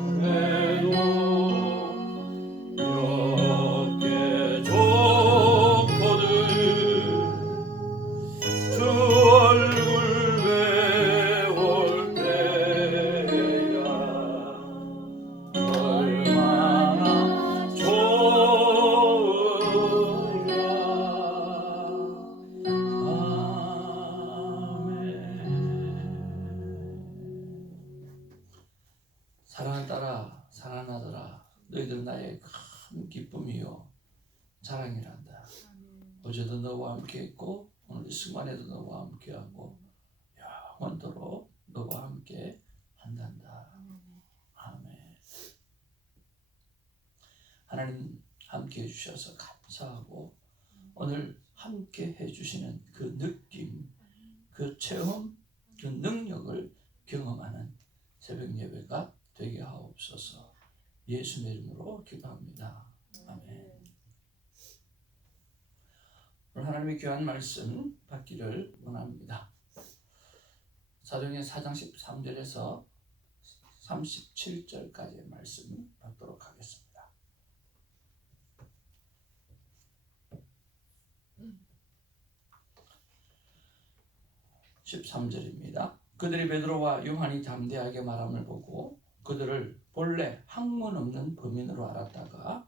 말해도 이렇게 좋거든. 주 얼굴 배울 때야 얼마나 좋으랴. 사랑하는 딸아, 사랑하는 아들아, 너희들 나의 큰 기쁨이요 자랑이란다. 어제도 너와 함께 했고 오늘 이 순간에도 너와 함께 하고 영원토록 너와 함께 한단다. 아멘. 하나님 함께 해주셔서 감사하고 오늘 함께 해주시는 그 느낌, 그 체험, 그 능력을 경험하는 새벽 예배가 되게 하옵소서. 예수의 이름으로 기도합니다. 아멘. 오늘 하나님의 귀한 말씀 받기를 원합니다. 사도행전 4장 13절에서 37절까지의 말씀 받도록 하겠습니다. 13절입니다. 그들이 베드로와 요한이 담대하게 말함을 보고 그들을 본래 학문 없는 범인으로 알았다가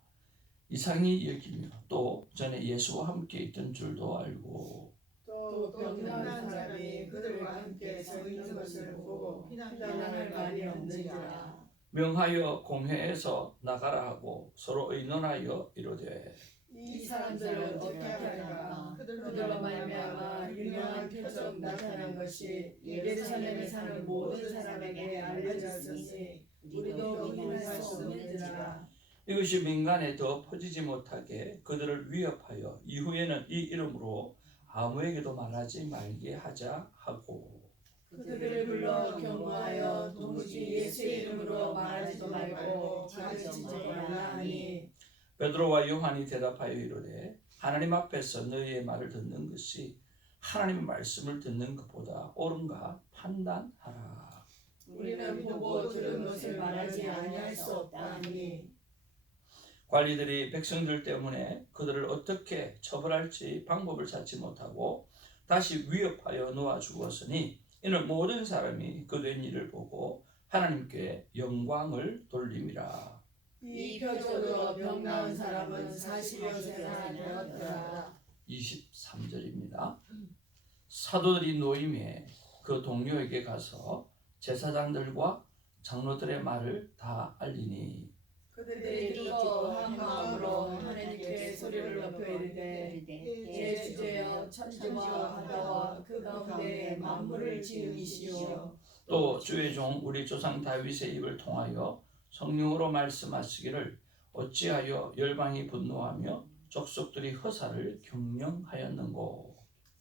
이상히 여기며 또 전에 예수와 함께 있던 줄도 알고 또 병난 사람이 그들과 함께 서 있는 것을 보고 비난할 말이 없는지라 명하여 공회에서 나가라 하고 서로 의논하여 이르되 이 사람들을 어떻게 할까? 그들로 말미암아 유명한 표적 나타난 것이 예루살렘에 사는 모든 사람에게 알려졌으니 우리도 부인할 수 없는지라. 이것이 민간에 더 퍼지지 못하게 그들을 위협하여 이후에는 이 이름으로 아무에게도 말하지 말게 하자 하고 그들을 불러 경고하여 도무지 예수의 이름으로 말하지도 말고 가르치지도 말라 하니 베드로와 요한이 대답하여 이르되 하나님 앞에서 너희의 말을 듣는 것이 하나님의 말씀을 듣는 것보다 옳은가 판단하라. 우리는 보고 들은 것을 말하지 아니할 수 없다 하니 관리들이 백성들 때문에 그들을 어떻게 처벌할지 방법을 찾지 못하고 다시 위협하여 놓아 주었으니 이는 모든 사람이 그 된 일을 보고 하나님께 영광을 돌림이라. 이 표적으로 병 나은 사람은 40여 세가 되었더라. 23절입니다. 사도들이 노임에 그 동료에게 가서 제사장들과 장로들의 말을 다 알리니 그들이 듣고 한 마음으로 하나님께 소리를 높여 이르되 제 주제여 천지와 바다와 그 가운데 만물을 지으시오. 또 주의 종 우리 조상 다윗의 입을 통하여 성령으로 말씀하시기를 어찌하여 열방이 분노하며 족속들이 허사를 경영하였는고.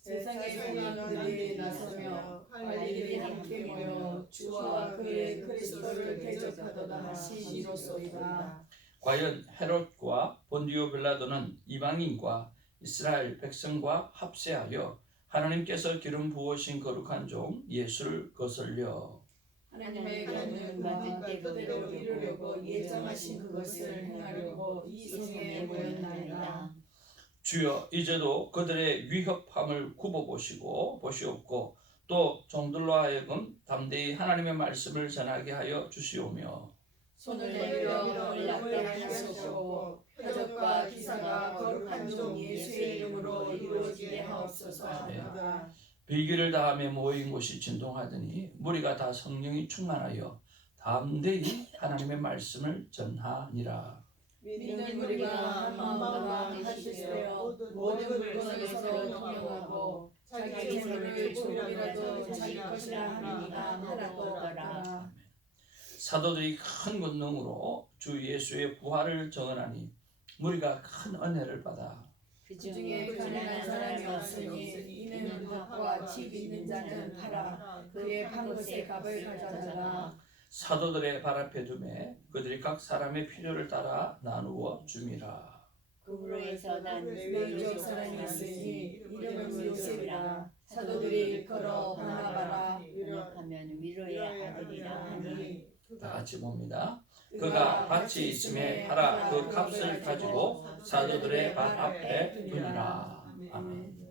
세상의 종들이 나서며 관리들이 함께 모여 주와 그의 그리스도를 대적하도다 하시니로소이다. 과연 헤롯과 본디오 빌라도는 이방인과 이스라엘 백성과 합세하여 하나님께서 기름 부으신 거룩한 종 예수를 거슬려 하나님의 권능과 뜻대로 이루려고 예정하신 그것을 행하려고 이 성에 모였나이다. 주여 이제도 그들의 위협함을 굽어보시고 보시옵고 또 종들로 하여금 담대히 하나님의 말씀을 전하게 하여 주시오며 손을 내밀어 연락을 하시옵고 표적과 기사가 거룩한 종 예수의 이름으로 이루어지게 하옵소서 하다. 비기를 다하며 모인 곳이 진동하더니 무리가 다 성령이 충만하여 담대히 하나님의 말씀을 전하니라. 믿는 우리가 한 마음과 하시되어 모든 물건에서 통용하고 자기 재물을 조금이라도 자기 것이라 하니가 하나도다. 사도들이 큰 권능으로 주 예수의 부활을 전하니 무리가 큰 은혜를 받아 그 중에 가난한 사람이 없으니 이는 밭과 집 있는 자는 팔아 그의 판 것의 값을 가져다가 사도들의 발 앞에 두매 그들이 각 사람의 필요를 따라 나누어 줌이라. 그부로에서 난 레위족 사람이 있으니 이름은 요셉이라. 사도들이 걸어 바나바라 번역하면 위로의 아들이라 하니 다 같이 봅니다. 그가 밭이 있음에 팔아 그 값을 가지고 사도들의 밭 앞에 두니라. 아멘.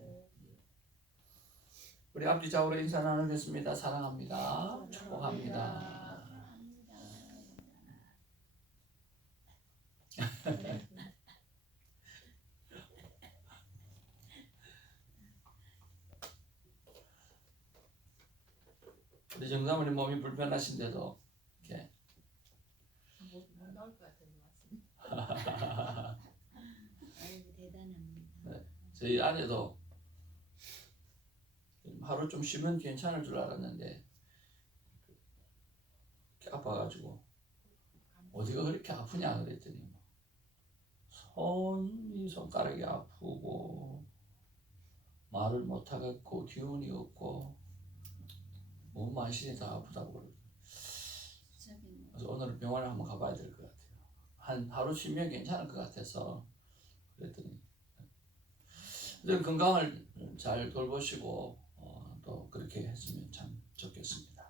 우리 앞뒤 좌우로 인사 나누겠습니다. 사랑합니다. 축복합니다. 우리 정사모님 몸이 불편하신데도 이렇게 못 나올 것 같아서 아이고 대단합니다. 네, 저희 아내도 하루 좀 쉬면 괜찮을 줄 알았는데 이렇게 아파가지고 어디가 그렇게 아프냐 그랬더니 손가락이 아프고 말을 못하겠고 기운이 없고 몸 만신이 다 아프다고 그러고 그래서 오늘 병원에 한번 가봐야 될 것 같아요. 한 하루 쉬면 괜찮을 것 같아서 그랬더니 건강을 잘 돌보시고 또 그렇게 했으면 참 좋겠습니다.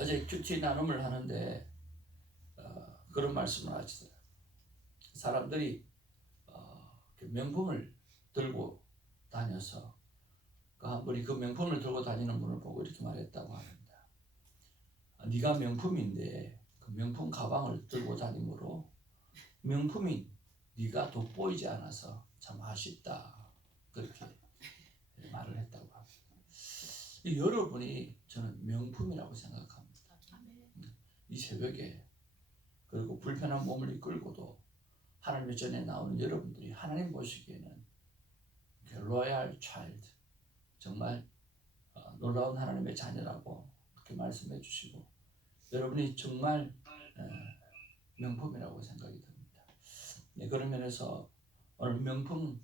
어제 큐티 나눔을 하는데 그런 말씀을 하시더라고요. 사람들이 명품을 들고 다녀서 한 분이 그 명품을 들고 다니는 분을 보고 이렇게 말했다고 합니다. 네가 명품인데 그 명품 가방을 들고 다니므로 명품이 네가 돋보이지 않아서 참 아쉽다 그렇게 말을 했다고 합니다. 여러분이 저는 명품이라고 생각합니다. 이 새벽에 그리고 불편한 몸을 이끌고도 하나님의 전에 나오는 여러분들이 하나님 보시기에는 로얄 차일드 정말 놀라운 하나님의 자녀라고 그렇게 말씀해 주시고 여러분이 정말 명품이라고 생각이 듭니다. 그런 면에서 오늘 명품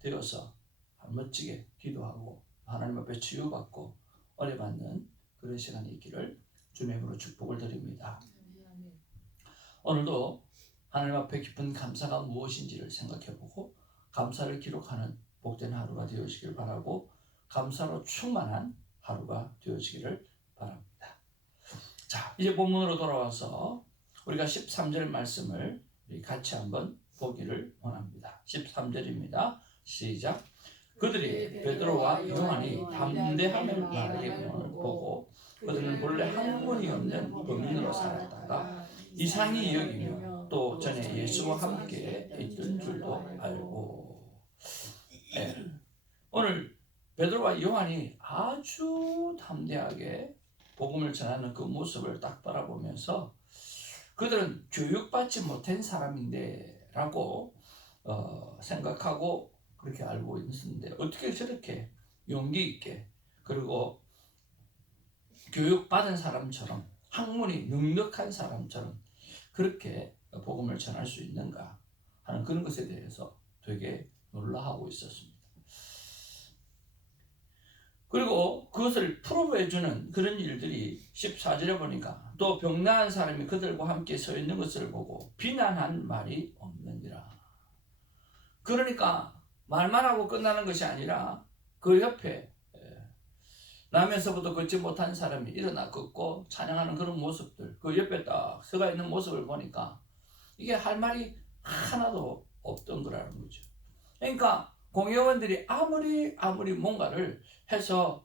되어서 멋지게 기도하고 하나님 앞에 치유받고 은혜 받는 그런 시간이 있기를 주님의 이름으로 축복을 드립니다. 오늘도 하나님 앞에 깊은 감사가 무엇인지를 생각해보고 감사를 기록하는 복된 하루가 되어지길 바라고 감사로 충만한 하루가 되어지기를 바랍니다. 자, 이제 본문으로 돌아와서 우리가 13절 말씀을 같이 한번 보기를 원합니다. 13절입니다. 시작. 그들이 베드로와 요한이 담대함을 말하게 보고 그들은 본래 학문이 없는 범인으로 살았다가 이상히 여기며 또 전에 예수와 함께 있던 줄도 알고. 오늘 베드로와 요한이 아주 담대하게 복음을 전하는 그 모습을 딱 바라보면서 그들은 교육받지 못한 사람인데 라고 생각하고 그렇게 알고 있었는데 어떻게 저렇게 용기 있게 그리고 교육받은 사람처럼 학문이 넉넉한 사람처럼 그렇게 복음을 전할 수 있는가 하는 그런 것에 대해서 되게 놀라하고 있었습니다. 그리고 그것을 풀어보여주는 그런 일들이 14절에 보니까 또 병나은 사람이 그들과 함께 서 있는 것을 보고 비난한 말이 없느니라. 그러니까 말만 하고 끝나는 것이 아니라 그 옆에 남에서부터 걷지 못한 사람이 일어나 걷고 찬양하는 그런 모습들 그 옆에 딱 서가 있는 모습을 보니까 이게 할 말이 하나도 없던 거라는 거죠. 그러니까 공회원들이 아무리 뭔가를 해서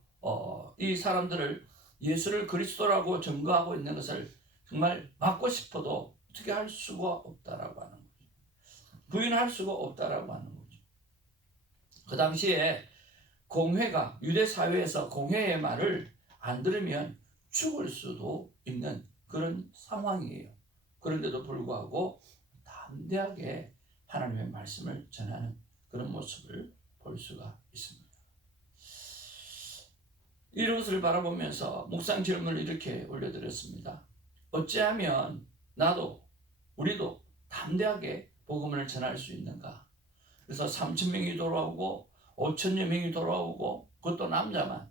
이 사람들을 예수를 그리스도라고 증거하고 있는 것을 정말 막고 싶어도 어떻게 할 수가 없다라고 하는 거죠. 부인할 수가 없다라고 하는 거죠. 그 당시에 공회가 유대 사회에서 공회의 말을 안 들으면 죽을 수도 있는 그런 상황이에요. 그런데도 불구하고 담대하게 하나님의 말씀을 전하는 그런 모습을 볼 수가 있습니다. 이것을 바라보면서 묵상 질문을 이렇게 올려드렸습니다. 어찌하면 우리도 담대하게 복음을 전할 수 있는가? 그래서 3,000명이 돌아오고 5,000여 명이 돌아오고 그것도 남자만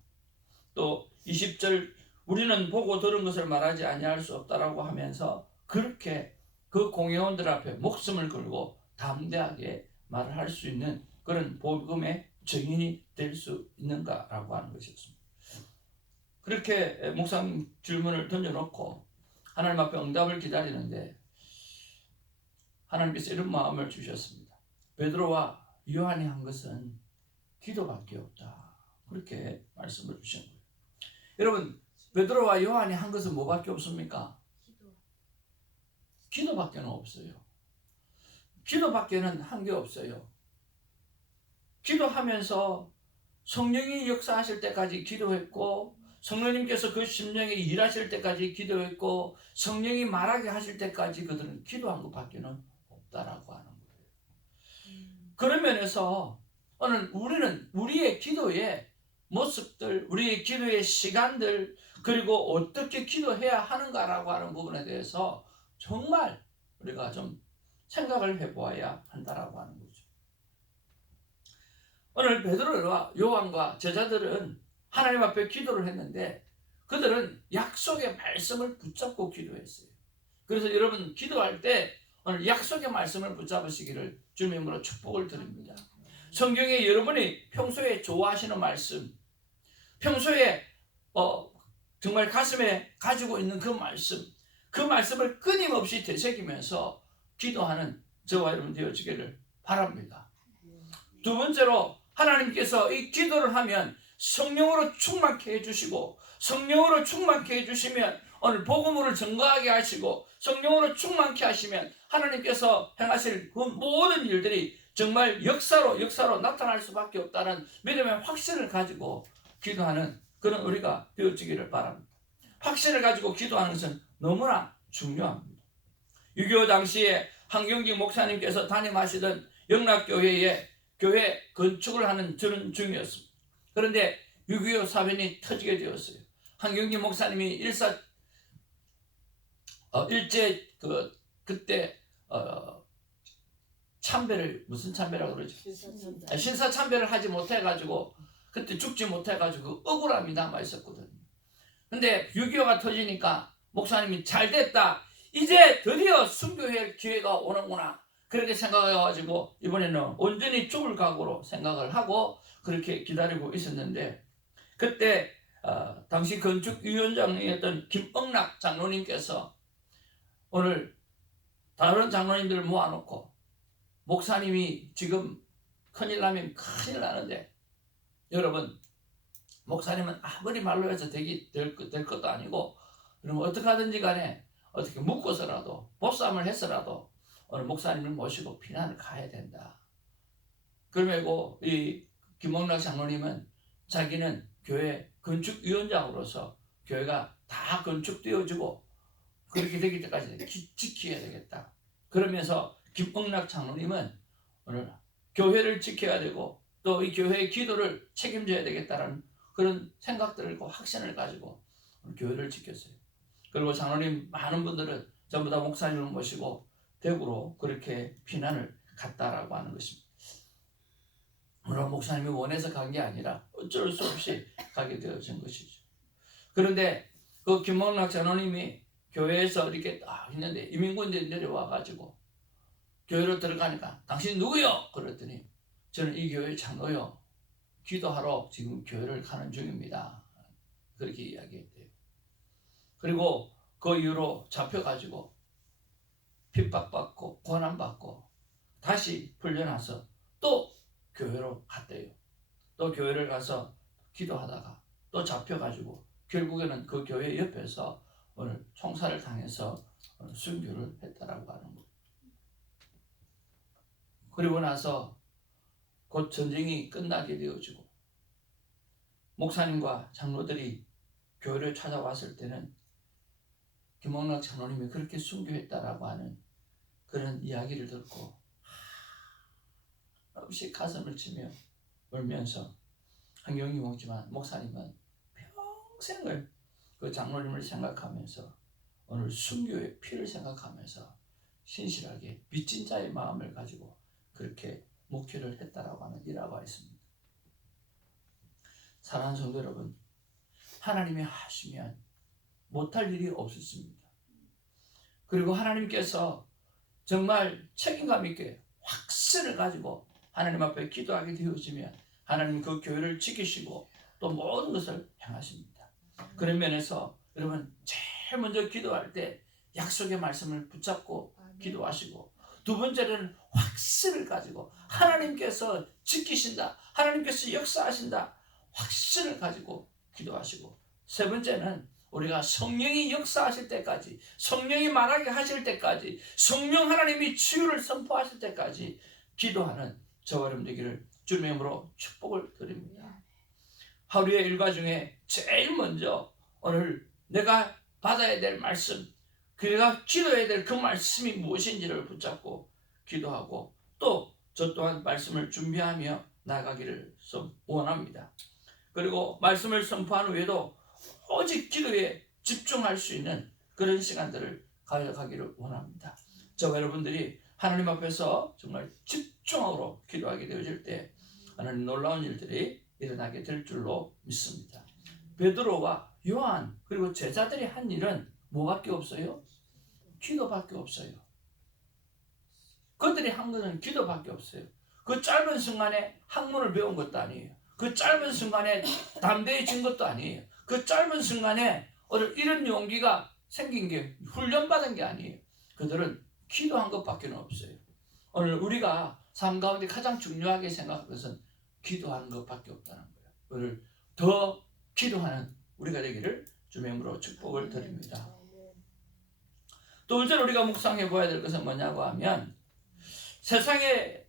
또 20절 우리는 보고 들은 것을 말하지 아니할 수 없다라고 하면서 그렇게 그 공회원들 앞에 목숨을 걸고 담대하게 말을 할 수 있는 그런 복음의 증인이 될 수 있는가라고 하는 것이었습니다. 그렇게 목사님 질문을 던져놓고 하나님 앞에 응답을 기다리는데 하나님께서 이런 마음을 주셨습니다. 베드로와 요한이 한 것은 기도밖에 없다. 그렇게 말씀을 주신 거예요. 여러분, 베드로와 요한이 한 것은 뭐밖에 없습니까? 기도밖에는 없어요. 기도밖에는 한 게 없어요. 기도하면서 성령이 역사하실 때까지 기도했고, 성령님께서 그 심령에 일하실 때까지 기도했고, 성령이 말하게 하실 때까지 그들은 기도한 것밖에는 없다라고 하는 거예요. 그런 면에서 오늘 우리는 우리의 기도의 모습들, 우리의 기도의 시간들, 그리고 어떻게 기도해야 하는가라고 하는 부분에 대해서 정말 우리가 좀 생각을 해보아야 한다라고 하는 거죠. 오늘 베드로와 요한과 제자들은 하나님 앞에 기도를 했는데 그들은 약속의 말씀을 붙잡고 기도했어요. 그래서 여러분 기도할 때 오늘 약속의 말씀을 붙잡으시기를 주님의 이름으로 축복을 드립니다. 성경에 여러분이 평소에 좋아하시는 말씀, 평소에 정말 가슴에 가지고 있는 그 말씀을 끊임없이 되새기면서 기도하는 저와 여러분 되어지기를 바랍니다. 두 번째로 하나님께서 이 기도를 하면 성령으로 충만케 해주시고, 성령으로 충만케 해주시면 오늘 복음을 증거하게 하시고, 성령으로 충만케 하시면 하나님께서 행하실 그 모든 일들이 정말 역사로 나타날 수밖에 없다는 믿음의 확신을 가지고 기도하는 그런 우리가 되어지기를 바랍니다. 확신을 가지고 기도하는 것은 너무나 중요합니다. 6.25 당시에 한경직 목사님께서 담임하시던 영락교회에 교회 건축을 하는 저는 중이었습니다. 그런데 6.25 사변이 터지게 되었어요. 한경직 목사님이 그때 참배를 무슨 참배라고 그러죠? 신사 참배를 하지 못해가지고 그때 죽지 못해가지고 억울함이 남아 있었거든요. 근데 6.25가 터지니까 목사님이 잘 됐다. 이제 드디어 순교할 기회가 오는구나. 그렇게 생각해가지고 이번에는 온전히 죽을 각오로 생각을 하고 그렇게 기다리고 있었는데 그때 당시 건축위원장이었던 김억락 장로님께서 오늘 다른 장로님들을 모아놓고 목사님이 지금 큰일 나면 큰일 나는데 여러분 목사님은 아무리 말로 해서 될 것도 아니고 그러면 어떻게 하든지 간에 어떻게 묶어서라도 보쌈을 해서라도 오늘 목사님을 모시고 피난을 가야 된다. 그러고 이 김옥락 장로님은 자기는 교회 건축위원장으로서 교회가 다 건축되어지고 그렇게 되기 때까지 지켜야 되겠다. 그러면서 김옥락 장로님은 오늘 교회를 지켜야 되고 또 이 교회의 기도를 책임져야 되겠다는 그런 생각들과 확신을 가지고 교회를 지켰어요. 그리고 장로님 많은 분들은 전부 다 목사님을 모시고 대구로 그렇게 피난을 갔다라고 하는 것입니다. 물론 목사님이 원해서 간 게 아니라 어쩔 수 없이 가게 되어진 것이죠. 그런데 그 김목락 장로님이 교회에서 이렇게 딱 있는데 이민군들이 내려와가지고 교회로 들어가니까 당신 누구요? 그랬더니 저는 이 교회 장로요. 기도하러 지금 교회를 가는 중입니다. 그렇게 이야기했대요. 그리고 그 이후로 잡혀가지고 핍박받고 고난받고 다시 풀려나서 또 교회로 갔대요. 또 교회를 가서 기도하다가 또 잡혀가지고 결국에는 그 교회 옆에서 오늘 총살을 당해서 순교를 했다라고 하는 거예요. 그리고 나서 곧 전쟁이 끝나게 되어지고 목사님과 장로들이 교회를 찾아왔을 때는 김옥락 장로님이 그렇게 순교했다라고 하는 그런 이야기를 듣고 없이 가슴을 치며 울면서 한경이 목사님은 평생을 그 장로님을 생각하면서 오늘 순교의 피를 생각하면서 신실하게 빚진 자의 마음을 가지고 그렇게 목회를 했다라고 하는 일화가 있습니다. 사랑하는 성도 여러분, 하나님이 하시면 못할 일이 없었습니다. 그리고 하나님께서 정말 책임감 있게 확신을 가지고 하나님 앞에 기도하게 되어지면 하나님 그 교회를 지키시고 또 모든 것을 행하십니다. 그런 면에서 여러분 제일 먼저 기도할 때 약속의 말씀을 붙잡고 기도하시고, 두 번째는 확신을 가지고 하나님께서 지키신다, 하나님께서 역사하신다 확신을 가지고 기도하시고, 세 번째는 우리가 성령이 역사하실 때까지, 성령이 말하게 하실 때까지, 성령 하나님이 치유를 선포하실 때까지 기도하는 저와 여러분 되기를 주님의 이름으로 축복을 드립니다. 하루의 일과 중에 제일 먼저 오늘 내가 받아야 될 말씀, 그가 기도해야 될 그 말씀이 무엇인지를 붙잡고 기도하고, 또 저 또한 말씀을 준비하며 나가기를 원합니다. 그리고 말씀을 선포한 후에도 오직 기도에 집중할 수 있는 그런 시간들을 가져가기를 원합니다. 저와 여러분들이 하나님 앞에서 정말 집중적으로 기도하게 되어질 때 하나님 놀라운 일들이 일어나게 될 줄로 믿습니다. 베드로와 요한 그리고 제자들이 한 일은 뭐밖에 없어요? 기도밖에 없어요. 그들이 한 것은 기도밖에 없어요. 그 짧은 순간에 학문을 배운 것도 아니에요. 그 짧은 순간에 담대해진 것도 아니에요. 그 짧은 순간에 이런 용기가 생긴 게 훈련받은 게 아니에요. 그들은 기도한 것밖에 없어요. 오늘 우리가 삶 가운데 가장 중요하게 생각할 것은 기도하는 것밖에 없다는 거예요. 오늘 더 기도하는 우리가 되기를 주님의 이름으로 축복을 드립니다. 또 번째로 우리가 묵상해 보아야 될 것은 뭐냐고 하면, 세상에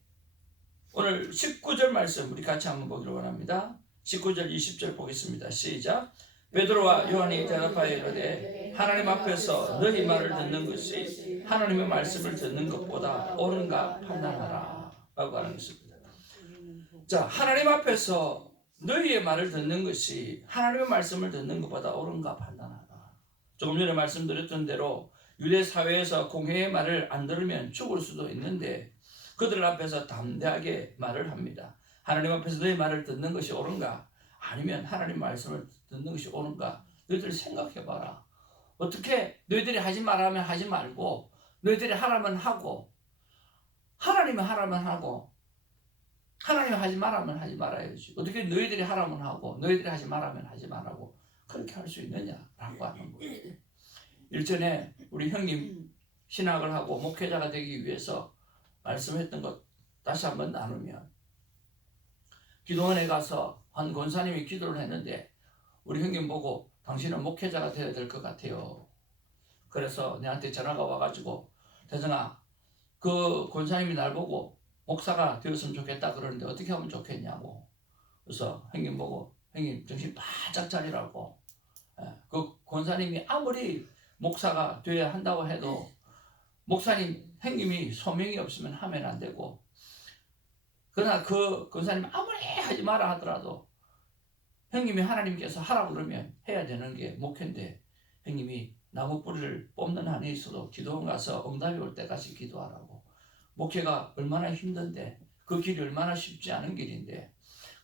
오늘 19절 말씀 우리 같이 한번 보기를 원합니다. 19절 20절 보겠습니다. 시작. 베드로와 요한이 대답하여 이르되 하나님 앞에서 너희 말을 듣는 것이 하나님의 말씀을 듣는 것보다 옳은가 판단하라 라고 하는 것입니다. 자, 하나님 앞에서 너희의 말을 듣는 것이 하나님의 말씀을 듣는 것보다 옳은가 판단하라. 조금 전에 말씀드렸던 대로 유대 사회에서 공회의 말을 안 들으면 죽을 수도 있는데 그들 앞에서 담대하게 말을 합니다. 하나님 앞에서 너희 말을 듣는 것이 옳은가? 아니면 하나님 말씀을 듣는 것이 옳은가? 너희들 생각해봐라. 어떻게 너희들이 하지 말라면 하지 말고, 너희들이 하라면 하고, 하나님이 하라면 하고, 하나님이 하지 말라면 하지 말아야지. 어떻게 너희들이 하라면 하고 너희들이 하지 말라면 하지 말라고 그렇게 할 수 있느냐라고 하는 거예요. 일전에 우리 형님 신학을 하고 목회자가 되기 위해서 말씀했던 것 다시 한번 나누면, 기도원에 가서 한 권사님이 기도를 했는데 우리 형님 보고 당신은 목회자가 되어야 될 것 같아요. 그래서 내한테 전화가 와가지고, 대정아, 그 권사님이 날 보고 목사가 되었으면 좋겠다 그러는데 어떻게 하면 좋겠냐고. 그래서 형님 보고, 형님 정신 바짝 차리라고. 그 권사님이 아무리 목사가 되어야 한다고 해도 목사님 형님이 소명이 없으면 하면 안 되고, 그러나 그 권사님 아무리 하지 마라 하더라도 형님이 하나님께서 하라고 그러면 해야 되는 게 목회인데, 형님이 나무 뿌리를 뽑는 한에 있어도 기도원 가서 응답이 올 때까지 기도하라고. 목회가 얼마나 힘든데, 그 길이 얼마나 쉽지 않은 길인데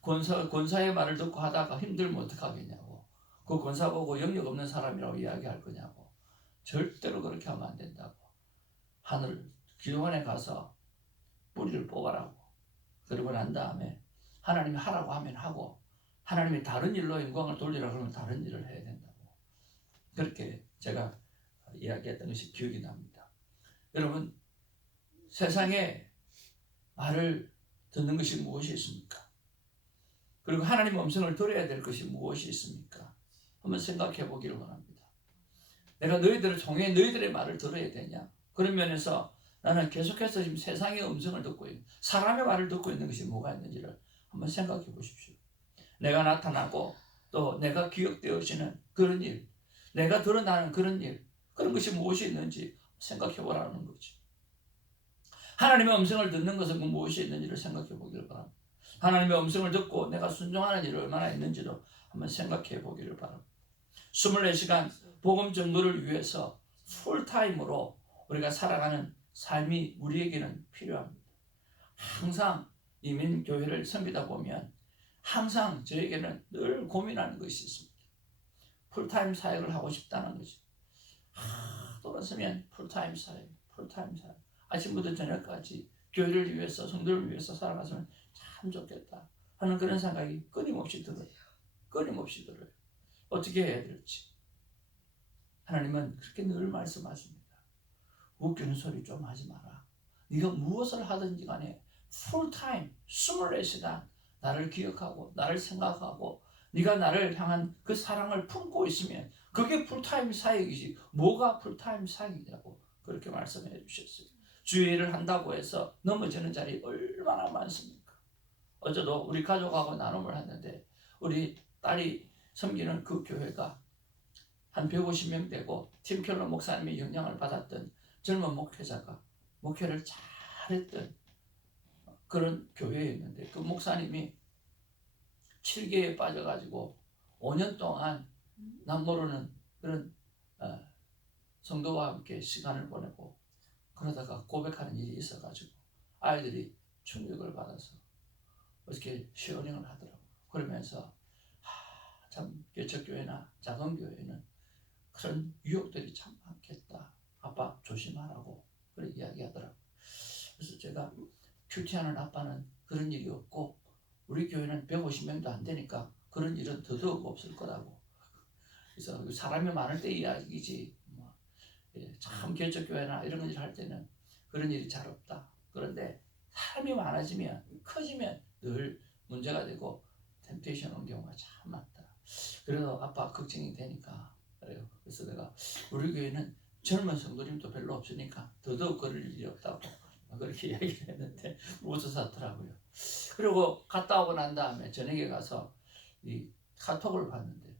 권사의 말을 듣고 하다가 힘들면 어떡하겠냐고. 그 권사 보고 영역 없는 사람이라고 이야기할 거냐고. 절대로 그렇게 하면 안 된다고. 하늘 기도원에 가서 뿌리를 뽑아라고. 그리고 난 다음에 하나님이 하라고 하면 하고, 하나님이 다른 일로 영광을 돌리라 그러면 다른 일을 해야 된다고. 그렇게 제가 이야기했던 것이 기억이 납니다. 여러분, 세상에 말을 듣는 것이 무엇이 있습니까? 그리고 하나님의 음성을 들어야 될 것이 무엇이 있습니까? 한번 생각해 보기를 원합니다. 내가 너희들을 통해 너희들의 말을 들어야 되냐? 그런 면에서 나는 계속해서 지금 세상의 음성을 듣고 있는, 사람의 말을 듣고 있는 것이 뭐가 있는지를 한번 생각해 보십시오. 내가 나타나고 또 내가 기억되어지는 그런 일, 내가 드러나는 그런 일, 그런 것이 무엇이 있는지 생각해 보라는 거죠. 하나님의 음성을 듣는 것은 무엇이 있는지를 생각해 보기를 바랍니다. 하나님의 음성을 듣고 내가 순종하는 일이 얼마나 있는지도 한번 생각해 보기를 바랍니다. 24시간 복음 전도를 위해서 풀타임으로 우리가 살아가는 삶이 우리에게는 필요합니다. 항상 이민교회를 섬기다 보면 항상 저에게는 늘 고민하는 것이 있습니다. 풀타임 사역을 하고 싶다는 거죠. 돌아서면 풀타임 사역, 풀타임 사역. 아침부터 저녁까지 교회를 위해서, 성도를 위해서 살아갔으면 참 좋겠다 하는 그런 생각이 끊임없이 들어요. 끊임없이 들어요. 어떻게 해야 될지 하나님은 그렇게 늘 말씀하십니다. 웃기는 소리 좀 하지 마라. 네가 무엇을 하든지 간에 풀타임 24시간 나를 기억하고 나를 생각하고 네가 나를 향한 그 사랑을 품고 있으면 그게 풀타임 사역이지 뭐가 풀타임 사역이냐고 그렇게 말씀해 주셨어요. 주의를 한다고 해서 넘어지는 자리 얼마나 많습니까? 어제도 우리 가족하고 나눔을 했는데 우리 딸이 섬기는 그 교회가 한 150명 되고 팀 켈러 목사님의 영향을 받았던 젊은 목회자가 목회를 잘했던 그런 교회였는데 그 목사님이 7개에 빠져가지고 5년 동안 남 모르는 그런 성도와 함께 시간을 보내고 그러다가 고백하는 일이 있어가지고 아이들이 충격을 받아서 어떻게 쉐어링을 하더라고요. 그러면서 참 개척교회나 작은 교회는 그런 유혹들이 참 많겠다. 아빠 조심하라고 그런 이야기 하더라고요. 그래서 제가 큐티하는 아빠는 그런 일이 없고 우리 교회는 150명도 안 되니까 그런 일은 더더욱 없을 거라고. 그래서 사람이 많을 때 이야기지 참 개척교회나 이런 일 할 때는 그런 일이 잘 없다. 그런데 사람이 많아지면 커지면 늘 문제가 되고 템테이션 온 경우가 참 많다. 그래서 아빠 걱정이 되니까 그래요. 그래서 내가 우리 교회는 젊은 성도님도 별로 없으니까 더더욱 그럴 일이 없다고 그렇게 이야기를 했는데 웃어서 하더라고요. 그리고 갔다 오고 난 다음에 저녁에 가서 이 카톡을 봤는데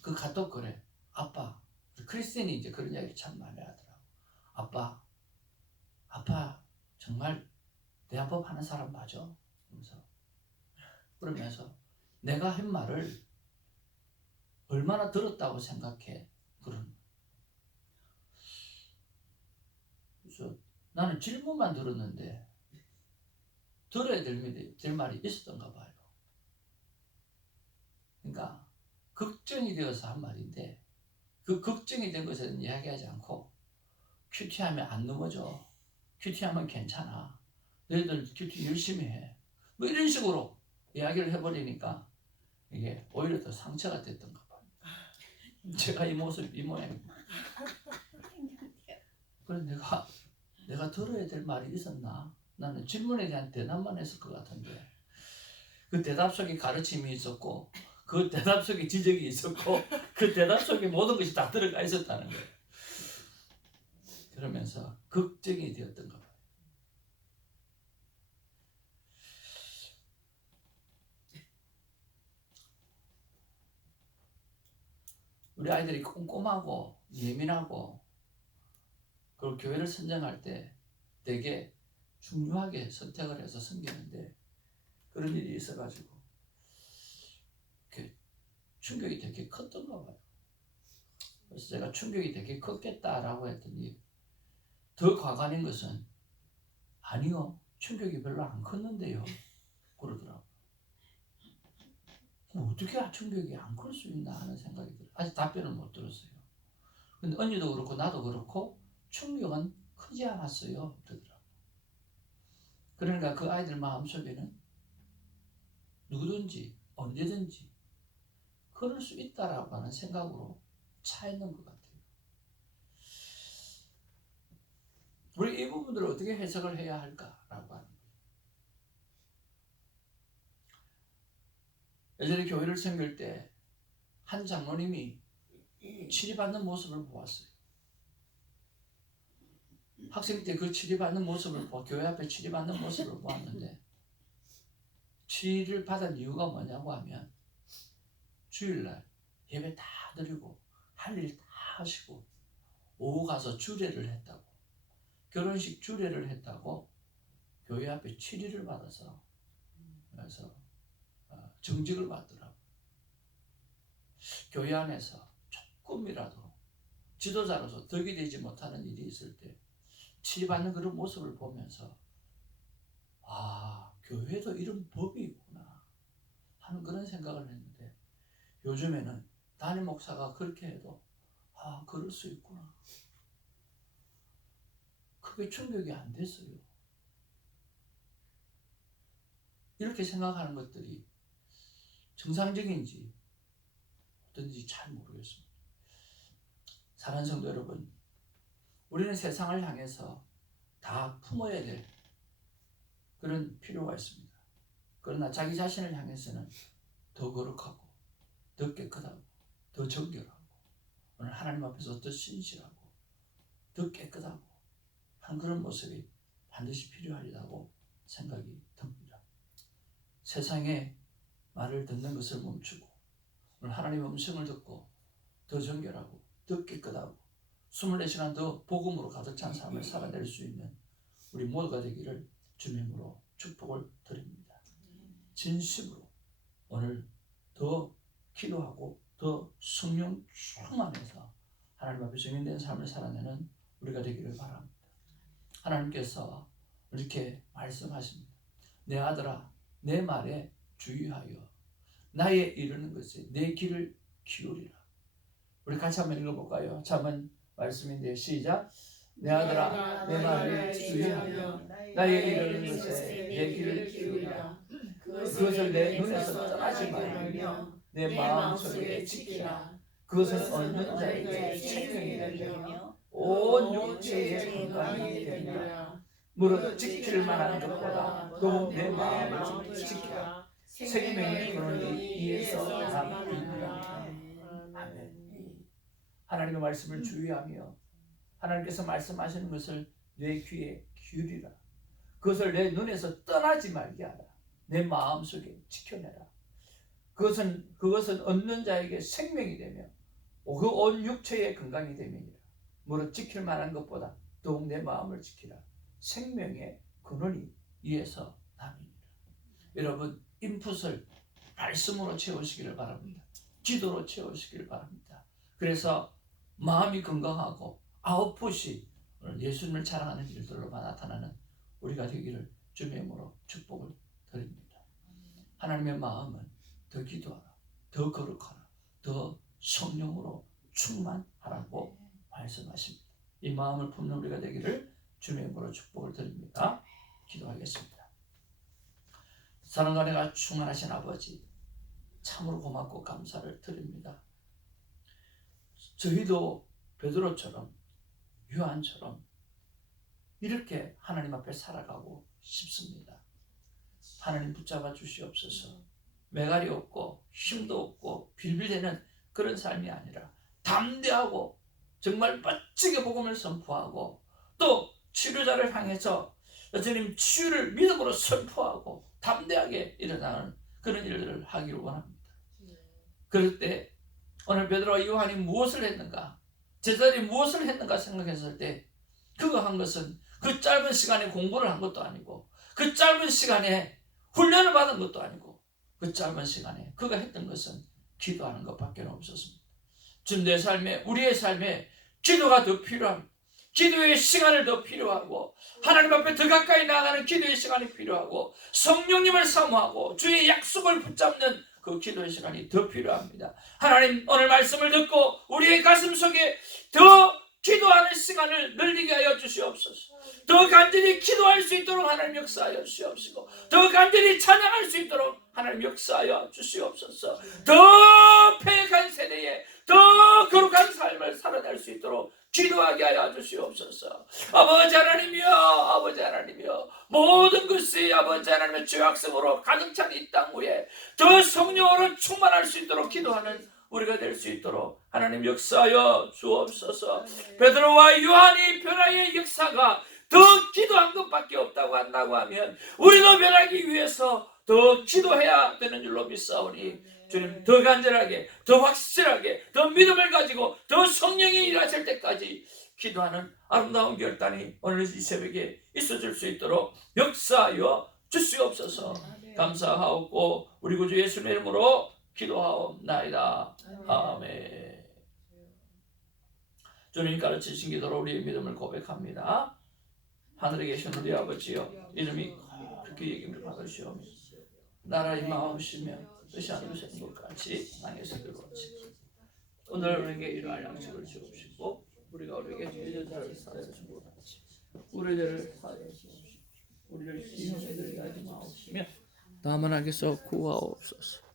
그 카톡 그래. 아빠 크리스틴이 이제 그런 이야기 참 많이 하더라고. 아빠 정말 대한법 하는 사람 맞아? 그러면서 내가 한 말을 얼마나 들었다고 생각해? 그런. 그래서 나는 질문만 들었는데 들어야 될 말이 있었던가 봐요. 그러니까 걱정이 되어서 한 말인데 그 걱정이 된 것은 이야기하지 않고 큐티하면 안 넘어져. 큐티하면 괜찮아. 너희들 큐티 열심히 해. 뭐 이런 식으로 이야기를 해버리니까 이게 오히려 더 상처가 됐던가 봐요. 제가 이 모습, 이 모양입니다. 그래서 내가 들어야 될 말이 있었나? 나는 질문에 대한 대답만 했을 것 같은데 그 대답 속에 가르침이 있었고 그 대답 속에 지적이 있었고 그 대답 속에 모든 것이 다 들어가 있었다는 거예요. 그러면서 걱정이 되었던가 봐요. 우리 아이들이 꼼꼼하고 예민하고 그리고 교회를 선정할 때 되게 중요하게 선택을 해서 섬기는데 그런 일이 있어가지고 충격이 되게 컸던가 봐요. 그래서 제가 충격이 되게 컸겠다라고 했더니 더 과관인 것은 아니요 충격이 별로 안 컸는데요 그러더라고요. 어떻게 충격이 안 클 수 있나 하는 생각이 들어요. 아직 답변을 못 들었어요. 근데 언니도 그렇고 나도 그렇고 충격은 크지 않았어요 그러더라고요. 그러니까 그 아이들 마음속에는 누구든지 언제든지 그럴 수 있다라고 하는 생각으로 차 있는 것 같아요. 우리 이 부분들을 어떻게 해석을 해야 할까라고 하는 거예요. 예전에 교회를 섬길 때 한 장로님이 치료받는 모습을 보았어요. 학생 때 그 치료받는 모습을 교회 앞에 치료받는 모습을 보았는데 치료를 받은 이유가 뭐냐고 하면 주일날 예배 다 드리고 할 일 다 하시고 오후 가서 주례를 했다고 결혼식 주례를 했다고 교회 앞에 치료를 받아서 그래서 정직을 받더라고. 교회 안에서 조금이라도 지도자로서 덕이 되지 못하는 일이 있을 때 치료받는 그런 모습을 보면서 교회에도 이런 법이 있구나 하는 그런 생각을 했는데 요즘에는 담임 목사가 그렇게 해도 그럴 수 있구나 크게 충격이 안 됐어요. 이렇게 생각하는 것들이 정상적인지 어떤지 잘 모르겠습니다. 사랑하는 성도 여러분, 우리는 세상을 향해서 다 품어야 될 그런 필요가 있습니다. 그러나 자기 자신을 향해서는 더 거룩하고 더 깨끗하고 더 정결하고 오늘 하나님 앞에서 더 신실하고 더 깨끗하고 한 그런 모습이 반드시 필요하리라고 생각이 듭니다. 세상의 말을 듣는 것을 멈추고 오늘 하나님의 음성을 듣고 더 정결하고 더 깨끗하고 24시간 더 복음으로 가득 찬 삶을 살아낼 수 있는 우리 모두가 되기를 주님으로 축복을 드립니다. 진심으로 오늘 더 기도하고 더 성령 충만해서 하나님 앞에 정인된 삶을 살아내는 우리가 되기를 바랍니다. 하나님께서 이렇게 말씀하십니다. 내 아들아 내 말에 주의하여 나의 이르는 것에 내 귀를 기울이라. 우리 같이 한번 읽어볼까요? 잠언 말씀인데 시작. 내 아들아 내 말에 주의하여 나의 이르는 것에 내 귀를 기울이라. 그것을 내 눈에서 떠나지 말며 내 마음속에 지키라. 그것은 얻는 자에게 생명이 되며 온 육체의 건강이 되리라. 무릇 지킬 만한 것보다 더욱 내 마음을 지키라. 생명의 근원이 이에서 남이니라. 아멘. 하나님의 말씀을 주의하며 하나님께서 말씀하시는 것을 내 귀에 기울이라. 그것을 내 눈에서 떠나지 말게 하라. 내 마음속에 지켜내라. 그것은 얻는 자에게 생명이 되며 그 온 육체의 건강이 됨이니라. 무릇 지킬 만한 것보다 더욱 내 마음을 지키라. 생명의 근원이 이에서 남이니라. 여러분 인풋을 말씀으로 채우시기를 바랍니다. 기도로 채우시기를 바랍니다. 그래서 마음이 건강하고 아웃풋이 예수님을 자랑하는 일들로 나타나는 우리가 되기를 주님의 이름으로 축복을 드립니다. 하나님의 마음은 더 기도하라, 더 거룩하라, 더 성령으로 충만하라고 말씀하십니다. 이 마음을 품는 우리가 되기를 주님의 이름으로 축복을 드립니다. 기도하겠습니다. 사랑과 은혜가 충만하신 아버지, 참으로 고맙고 감사를 드립니다. 저희도 베드로처럼 요한처럼 이렇게 하나님 앞에 살아가고 싶습니다. 하나님 붙잡아 주시옵소서. 매갈이 없고 힘도 없고 빌빌대는 그런 삶이 아니라 담대하고 정말 멋지게 복음을 선포하고 또 치료자를 향해서 주님 치유를 믿음으로 선포하고 담대하게 일어나는 그런 일들을 하기를 원합니다. 그럴 때 오늘 베드로와 요한이 무엇을 했는가, 제자들이 무엇을 했는가 생각했을 때 그거 한 것은 그 짧은 시간에 공부를 한 것도 아니고 그 짧은 시간에 훈련을 받은 것도 아니고 그 짧은 시간에 그가 했던 것은 기도하는 것밖에 없었습니다. 지금 내 삶에, 우리의 삶에 기도가 더 필요합니다. 기도의 시간을 더 필요하고 하나님 앞에 더 가까이 나아가는 기도의 시간이 필요하고 성령님을 사모하고 주의 약속을 붙잡는 그 기도의 시간이 더 필요합니다. 하나님 오늘 말씀을 듣고 우리의 가슴 속에 더 기도하는 시간을 늘리게 하여 주시옵소서. 더 간절히 기도할 수 있도록 하나님 역사하여 주시옵시고 더 간절히 찬양할 수 있도록 하나님 역사하여 주시옵소서. 더 패역한 세대에 더 거룩한 삶을 살아낼 수 있도록 기도하게 하여 주시옵소서. 아버지 하나님이여 모든 것이 아버지 하나님의 죄악성으로 가득 찬 이 땅 위에 더 성령으로 충만할 수 있도록 기도하는 우리가 될 수 있도록 하나님 역사하여 주옵소서. 베드로와 요한이 변화의 역사가 더 기도한 것밖에 없다고 한다고 하면 우리도 변하기 위해서 더 기도해야 되는 줄로 믿사오니 주님 더 간절하게 더 확실하게 더 믿음을 가지고 더 성령이 일하실 때까지 기도하는 아름다운 결단이 오늘 이 새벽에 있어질 수 있도록 역사하여 주시옵소서. 감사하옵고 우리 구주 예수님의 이름으로 기도하옵나이다. 아멘. 주님 가르치신 기도로 우리의 믿음을 고백합니다. 하늘에 계신 우리 아버지여 이름이 그렇게 얘기를 받으시오며 나라의 마음이시며 뜻이 하늘에서 있는 것 같이 땅에서 이루어지고 오늘 우리에게 일할 양식을 주옵시고 우리가 우리에게 죄를 사하여 준 것 같이 우리들을 사하여 주옵시고 우리를 시험에 들게 하지 마옵시며 다만 하게서 구하옵소서.